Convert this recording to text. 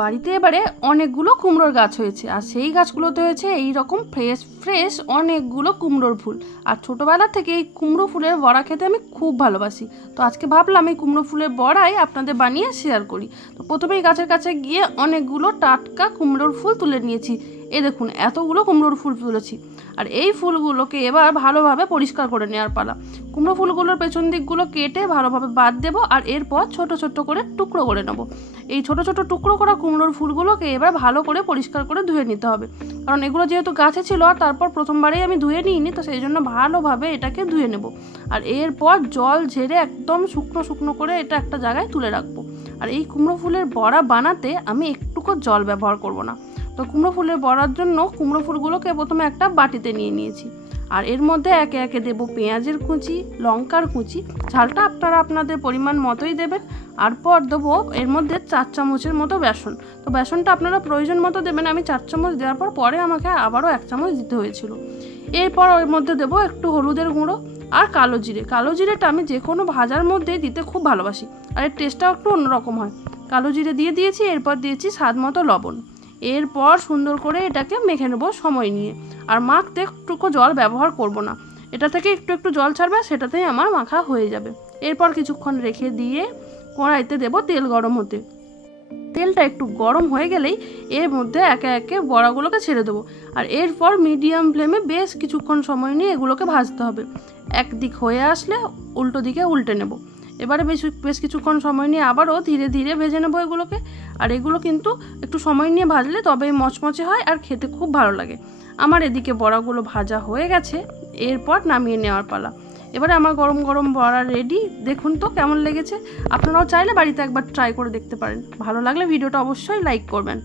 বাড়িতে এবারে অনেকগুলো কুমড়োর গাছ হয়েছে, আর সেই গাছগুলোতে হয়েছে এই রকম ফ্রেশ ফ্রেশ অনেকগুলো কুমড়োর ফুল। আর ছোটোবেলা থেকে এই কুমড়ো ফুলের বড়া খেতে আমি খুব ভালোবাসি। তো আজকে ভাবলাম এই কুমড়ো ফুলের বড়াই আপনাদের বানিয়ে শেয়ার করি। তো প্রথমেই গাছের কাছে গিয়ে অনেকগুলো টাটকা কুমড়োর ফুল তুলে নিয়েছি। এই দেখুন এতগুলো কুমড়োর ফুল তুলেছি। আর এই ফুলগুলোকে এবার ভালোভাবে পরিষ্কার করে নেওয়ার পালা। কুমড়ো ফুলগুলোর পেছন দিকগুলো কেটে ভালোভাবে বাদ দেবো, আর এরপর ছোট ছোট করে টুকরো করে নেবো। এই ছোট ছোট টুকরো করা কুমড়োর ফুলগুলোকে এবার ভালো করে পরিষ্কার করে ধুয়ে নিতে হবে, কারণ এগুলো যেহেতু গাছে ছিল আর তারপর প্রথমবারেই আমি ধুয়ে নিইনি, তো সেই জন্য ভালোভাবে এটাকে ধুয়ে নেব। আর এরপর জল ঝেড়ে একদম শুকনো শুকনো করে এটা একটা জায়গায় তুলে রাখবো। আর এই কুমড়ো ফুলের বড়া বানাতে আমি একটুকু জল ব্যবহার করব না। তো কুমড়ো ফুলের বড়ার জন্য কুমড়ো ফুলগুলোকে প্রথমে একটা বাটিতে নিয়ে নিয়েছি, আর এর মধ্যে একে একে দেবো পেঁয়াজের কুচি, লঙ্কার কুচি, ঝালটা আপনারা আপনাদের পরিমাণ মতোই দেবেন। আর পর দেবো এর মধ্যে 4 চামচের মতো বেসন। তো বেসনটা আপনারা প্রয়োজন মতো দেবেন। আমি 4 চামচ দেওয়ার পরে আমাকে আবারও 1 চামচ দিতে হয়েছিল। এরপর ওর মধ্যে দেবো একটু হলুদের গুঁড়ো আর কালো জিরে। কালো জিরেটা আমি যে কোনো ভাজার মধ্যে দিতে খুব ভালোবাসি, আর এর টেস্টটাও একটু অন্যরকম হয়। কালো জিরে দিয়ে দিয়েছি, এরপর দিয়েছি স্বাদ মতো লবণ। এরপর সুন্দর করে এটাকে মেখে নেবো সময় নিয়ে। আর মাখতে একটুকু জল ব্যবহার করব না, এটা থেকে একটু একটু জল ছাড়বে, সেটাতেই আমার মাখা হয়ে যাবে। এরপর কিছুক্ষণ রেখে দিয়ে কড়াইতে দেবো তেল গরম হতে। তেলটা একটু গরম হয়ে গেলেই এর মধ্যে একে একে বড়াগুলোকে ছেড়ে দেবো। আর এরপর মিডিয়াম ফ্লেমে বেশ কিছুক্ষণ সময় নিয়ে এগুলোকে ভাজতে হবে। একদিক হয়ে আসলে উল্টো দিকে উল্টে নেব। এবারে বেশ কিছুক্ষণ সময় নিয়ে আবারও ধীরে ধীরে ভেজে নেবো এগুলোকে। আর এগুলো কিন্তু একটু সময় নিয়ে ভাজলে তবেই মচমচে হয় আর খেতে খুব ভালো লাগে। আমার এদিকে বড়াগুলো ভাজা হয়ে গেছে, এরপর নামিয়ে নেওয়ার পালা। এবারে আমার গরম গরম বড়া রেডি। দেখুন তো কেমন লেগেছে। আপনারাও চাইলে বাড়িতে একবার ট্রাই করে দেখতে পারেন। ভালো লাগলে ভিডিওটা অবশ্যই লাইক করবেন।